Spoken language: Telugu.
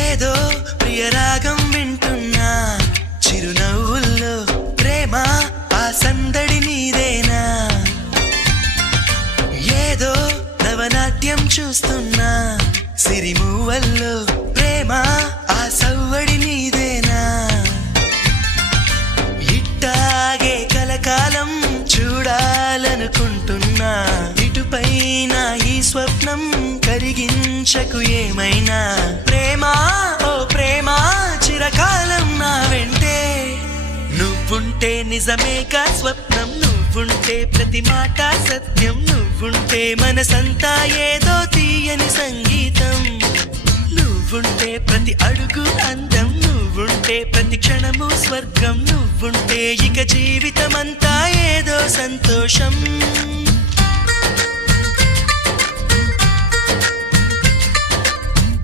ఏదో ప్రియరాగం వింటున్నా చిరునవ్వుల్లో ప్రేమ ఆ సందడి నీదేనా ఏదో నవనాట్యం చూస్తున్నా సిరిమూవల్లో ప్రేమ ఆ సవ్వడి నీదేనా ఇట్టాగే కలకాలం చూడాలనుకుంటున్నా ఇటుపైన ఈ స్వప్నం కరిగించకు ఏమైనా ప్రేమ ఓ ప్రేమ చిరకాలం నా వెంటే నువ్వుంటే నిజమేగా స్వప్నం నువ్వుంటే ప్రతి మాట సత్యం నువ్వుంటే మనసంతా ఏదో తీయని సంగీతం నువ్వుంటే ప్రతి అడుగు అందం నువ్వుంటే ప్రతి క్షణము స్వర్గం నువ్వుంటే ఇక జీవితమంతా ఏదో సంతోషం